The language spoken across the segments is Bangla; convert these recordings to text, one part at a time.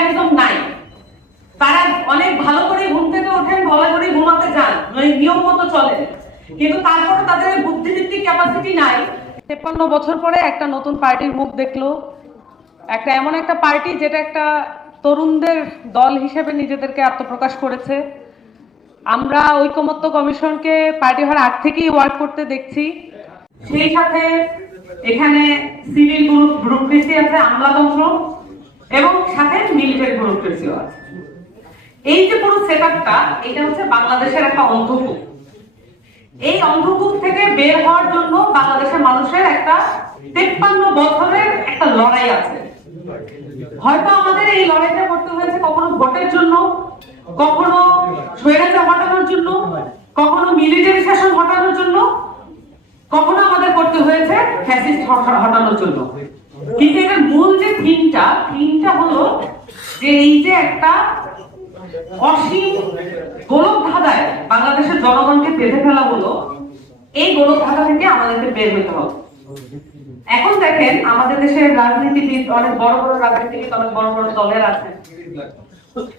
মেকানিজম নাই। তারা অনেক ভালো করে ঘুম থেকে ওঠেন ভালো করে ঘুমাতে যান মানে নিয়ম মতো কিন্তু তারপরে তাদের বুদ্ধিবৃত্তিক ক্যাপাসিটি নাই। বছর পরে একটা নতুন পার্টির মুখ দেখল। একটা এমন একটা পার্টি যেটা একটা তরুণদের দল হিসেবে নিজেদেরকে আত্মপ্রকাশ করেছে। আমরা ঐকমত্য কমিশনকে পার্টি হওয়ার আগ থেকেই ওয়ার্ক করতে দেখছি। সেই সাথে এখানে সিভিল ব্যুরোক্রেসি আছে, আমলাতন্ত্র। এবং সাথে মিলিটারি ব্যুরোক্রেসিও আছে। এই যে পুরো সেট এটা হচ্ছে বাংলাদেশের একটা অন্ধকূপ। এই অন্ধকূপ থেকে বের হওয়ার জন্য বাংলাদেশের মানুষের একটা তেপ্পান্ন বছরের একটা লড়াই আছে। হয়তো আমাদের এই লড়াইটা করতে হয়েছে কখনো ভোটের জন্য, কখনো স্বৈরাচার হটানোর জন্য, কখনো মিলিটারি শাসন হটানোর জন্য, কখনো আমাদের করতে হয়েছে ফ্যাসিস্ট হটানোর জন্য। কিন্তু এটার মূল যে থিমটা থিমটা হলো যে এই যে একটা অসীম গোলক ধাঁধায় বাংলাদেশের জনগণকে বেঁধে ফেলা হলো, এই গোলক ধাঁধা থেকে আমাদেরকে বের হতে হবে। এখন দেখেন, আমাদের দেশের রাজনীতিবিদ, অনেক বড় বড় রাজনীতিবিদ, অনেক বড় বড় দলের আছেন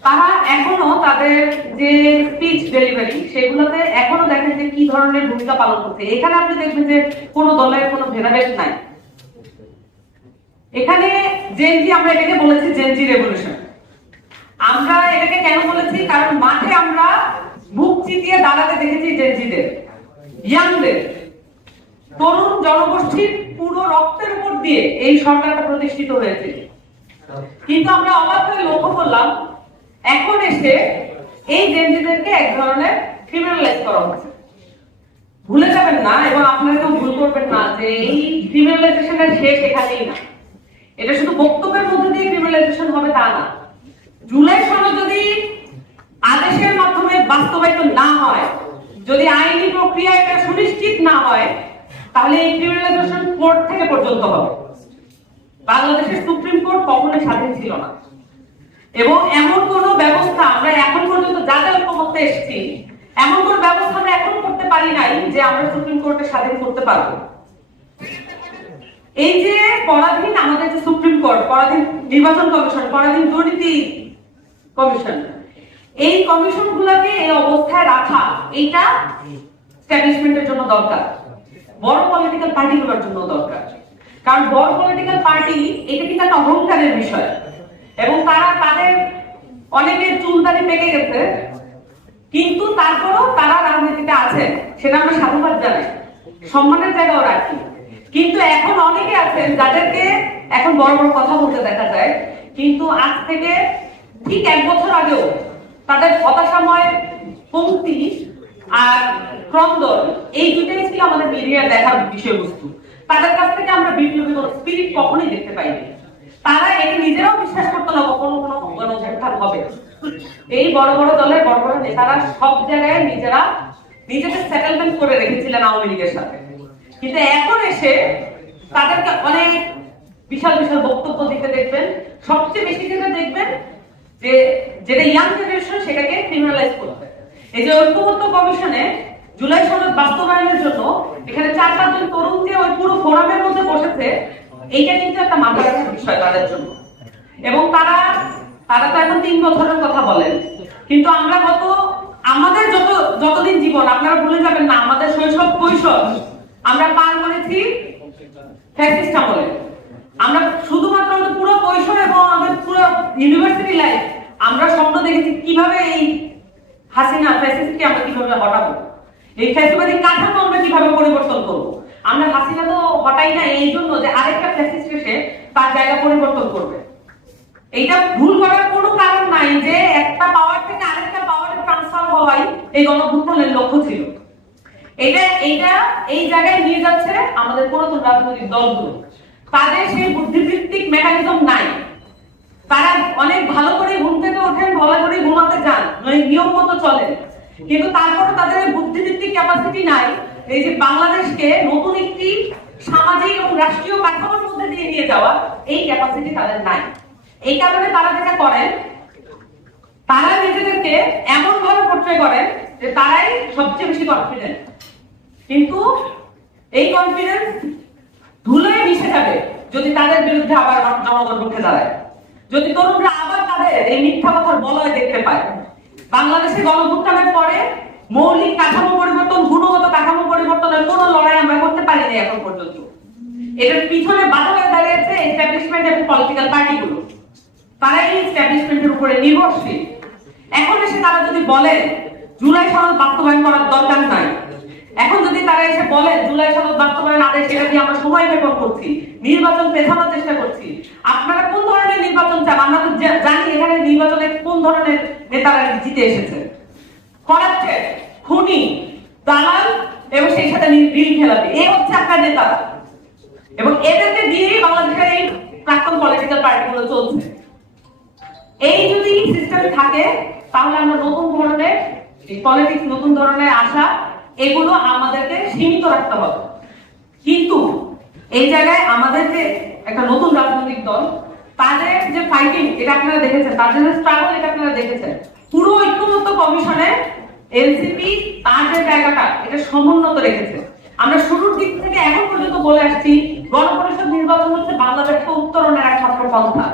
তারা এখনও তাদের যে স্পিচ ডেলিভারি সেগুলোতে এখনও দেখেন যে কি ধরনের ভূমিকা পালন করছে। এখানে আপনি দেখবেন যে কোনো দলের কোনো ভেদাভেদ নাই। এখানে জেনজি আমরা এটাকে বলেছি জেনজি রেভলিউশন আমরা এটাকে কেন বলেছি? কারণ মাঠে আমরা বুক চিতিয়ে দাঁড়াতে দেখেছি জেনজিদের ইয়াংদের তরুণ জনগোষ্ঠীর পুরো রক্তের উপর দিয়ে এই সরকারটা প্রতিষ্ঠিত হয়েছে। কিন্তু আমরা অবাক হয়ে লক্ষ্য করলাম, এখন এসে এই জেনজিদেরকে এক ধরনের ক্রিমিনালাইজ করা হচ্ছে। ভুলে যাবেন না, এবং আপনারা কেউ ভুল করবেন না যে এই ক্রিমিনালাইজেশনের শেষ এখানেই না। এটা শুধু বক্তব্যের মধ্যে দিয়ে ক্রিমিনালাইজেশন হবে তা না। জুলাই সনদ যদি আদেশের মাধ্যমে বাস্তবায়িত না হয়, যদি আইনি প্রক্রিয়া এটা সুনিশ্চিত না হয়, তাহলে এই ক্রিমিনালাইজেশন কোর্ট থেকে পর্যন্ত হবে। বাংলাদেশের সুপ্রিম কোর্ট কখনোই স্বাধীন ছিল না। এবং এমন কোন ব্যবস্থা আমরা এখন পর্যন্ত যা যা ঐক্যমত্যে এসেছি, এমন কোন ব্যবস্থা আমরা এখন করতে পারি নাই যে আমরা সুপ্রিম কোর্টে স্বাধীন করতে পারব। এই যে পরাধীন আমাদের যে সুপ্রিম কোর্ট, পরাধীন নির্বাচন কমিশন, পরাধীন দুর্নীতি কমিশন, এই কমিশন গুলাকে এই অবস্থায় রাখা, এইটা স্ট্যাবলিশমেন্টের জন্য দরকার। বড় পলিটিক্যাল পার্টি গুলোর জন্য দরকার। কারণ বড় পলিটিক্যাল পার্টি এটা কিন্তু একটা অহংকারের বিষয়। এবং তারা তাদের অনেকের চুলদারি পেকে গেছে। কিন্তু তারপরও তারা রাজনীতিতে আছে সেটা আমরা সাধুবাদ জানাই। সম্মানের জায়গাও রাখি। কিন্তু এখন অনেকে আছেন যাদেরকে এখন বড় বড় কথা বলতে দেখা যায়, কিন্তু আজ থেকে ঠিক এক বছর আগেও তাদের হতাশাময় পঙ্ক্তি আর ক্রন্দন, এই দুটাই ছিল আমাদের মিডিয়ার দেখার বিষয়বস্তু। তাদের কাছ থেকে আমরা বিপ্লবী কোনো স্পিরিট কখনোই দেখতে পাইনি। তারা এটি নিজেরাও বিশ্বাস করতো না কখনো কোনো গণঅভ্যুত্থান হবে এই বড় বড় দলের, বড় বড় নেতারা সব জায়গায় নিজেরা নিজেদের সেটেলমেন্ট করে রেখেছিলেন আওয়ামী লীগের সাথে। কিন্তু এখন এসে তাদেরকে অনেক বিশাল বিশাল বক্তব্য দিতে দেখবেন। সবচেয়ে বেশি যেটা দেখবেন যে যেটা ইয়াং জেনারেশন সেটাকে ক্রিমিনালাইজ করবে। এই যে ঐক্যবদ্ধ কমিশনে জুলাই সনদ বাস্তবায়নের জন্য এখানে চার পাঁচজন তরুণ যে ওই পুরো ফোরামের মধ্যে বসেছে, এইটা কিন্তু একটা মাথা রাখার বিষয় তাদের জন্য। এবং তারা তারা তো এখন তিন বছরের কথা বলেন। কিন্তু আমরা গত, আমাদের যত, যতদিন জীবন, আপনারা ভুলে যাবেন না, আমাদের শৈশব কৈশোর। আমরা পার করেছি ফ্যাসিস্ট আমলে। আমরা শুধুমাত্র আমাদের পুরো কৈশোর এবং আমাদের পুরো ইউনিভার্সিটি লাইফ আমরা স্বপ্ন দেখেছি কীভাবে এই হাসিনা ফ্যাসিস্টকে আমরা কীভাবে হটাবো। এই ফ্যাসিবাদী কাঠামো আমরা কীভাবে পরিবর্তন করব? আমরা হাসিনা তো হটাই না, এই জন্য যে আরেকটা ফ্যাসিস্ট এসে তার জায়গা পরিবর্তন করবে। এইটা ভুল করার কোনো কারণ নাই যে একটা পাওয়ার থেকে আরেকটা পাওয়ারে ট্রান্সফার হওয়াই এই গণভুত্থানের লক্ষ্য ছিল। এটা, এইটা, এই জায়গায় নিয়ে যাচ্ছে আমাদের পুরাতন রাজনৈতিক দলগুলো। তাদের সেই বুদ্ধিভিত্তিক মেকানিজম নাই। তারা অনেক ভালো করে ঘুম থেকে ওঠেন, ভালো করে ঘুমাতে যান মানে নিয়ম মতো চলেন। কিন্তু তারপরে তাদের বুদ্ধিভিত্তিক ক্যাপাসিটি নাই। এই যে বাংলাদেশকে নতুন একটি সামাজিক এবং রাষ্ট্রীয় কাঠামোর মধ্যে দিয়ে নিয়ে যাওয়া, এই ক্যাপাসিটি তাদের নাই। এই কারণে তারা যেটা করেন, তারা নিজেদেরকে এমন ভাবে পোট্রে করেন যে তারাই সবচেয়ে বেশি কনফিডেন্ট কিন্তু এই কনফিডেন্স ধুলোয় মিশে যাবে যদি তাদের বিরুদ্ধে আবার জনগণ রুখে দাঁড়ায়। যদি তরুণরা আবার তাদের এই মিথ্যা কথার বলয় দেখতে পায়। বাংলাদেশে গণভুত্থানের পরে মৌলিক কাঠামো পরিবর্তন, গুণগত কাঠামো পরিবর্তনের কোনো লড়াই আমরা করতে পারিনি এখন পর্যন্ত। এটার পিছনে বাধা দাঁড়িয়েছে এস্টাবলিশমেন্ট এবং পলিটিক্যাল পার্টিগুলো তারা এই এস্টাবলিশমেন্টের উপরে নির্ভরশীল। এখন এসে তারা যদি বলে, জুলাই সনদ বাস্তবায়ন করার দরকার নাই। এখন যদি তারা এসে বলে, জুলাই সনদ বাস্তবায়ন আদেশ এটা দিয়ে আমরা সময় বেপন করছি, নির্বাচন পেছানোর চেষ্টা করছি, আপনারা কোন ধরনের নির্বাচন চান? আমরা তো জানি এখানে নির্বাচনে কোন ধরনের নেতারা জিতে এসেছে। করাপ্টেড খুনি, দালাল, এবং সেই সাথে ঋণ খেলাপি এই হচ্ছে আপনার নেতারা এবং এদেরকে দিয়েই বাংলাদেশের এই প্রাক্তন পলিটিক্যাল পার্টিগুলো চলছে। এই যদি সিস্টেম থাকে, তাহলে আমরা নতুন ধরনের পলিটিক্স নতুন ধরনের আশা এগুলো আমাদেরকে সীমিত রাখতে হবে। কিন্তু এই জায়গায় আমাদের যে একটা নতুন রাজনৈতিক দল, তাদের যে ফাইটিং এটা আপনারা দেখেছেন, তাদের যে স্ট্রাগল এটা আপনারা দেখেছেন। পুরো ঐক্যমত্য কমিশনে এনসিপি তার যে জায়গাটা, এটা সমুন্নত রেখেছে। আমরা শুরুর দিক থেকে এখন পর্যন্ত বলে আসছি, গণপরিষদ নির্বাচন হচ্ছে বাংলাদেশকে উত্তরণের একমাত্র পন্থা।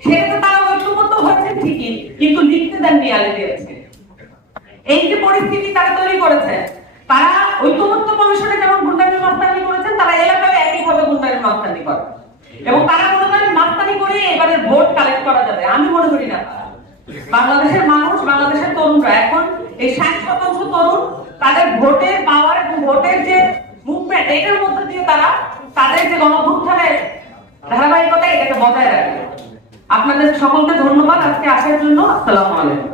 সেটাতে তারা ঐক্যবদ্ধ হচ্ছে ঠিকই, কিন্তু লিখতে দেন নিয়ালে দিয়েছে। এই যে পরিস্থিতি তারা তৈরি করেছে, তারা ঐক্যবদ্ধ কমিশনে যেমন গুন্ডামি, মাস্তানি করেছেন, তারা এলাকায় একইভাবে গুন্ডামি, মাস্তানি করে এবং তারা মনে করেন মাস্তানি করে এবারে ভোট কালেক্ট করা যাবে, আমি মনে করি না। বাংলাদেশের মানুষ, বাংলাদেশের তরুণরা, এখন এই ষাট শতাংশ তরুণ তাদের ভোটের পাওয়ার এবং ভোটের যে মুভমেন্ট এটার মধ্যে দিয়ে তারা তাদের যে গণভুত্থানের ধারাবাহিকতা, এটাকে বজায় রাখবে। আপনাদের সকলকে ধন্যবাদ, আজকে আসার জন্য, আসসালামু আলাইকুম।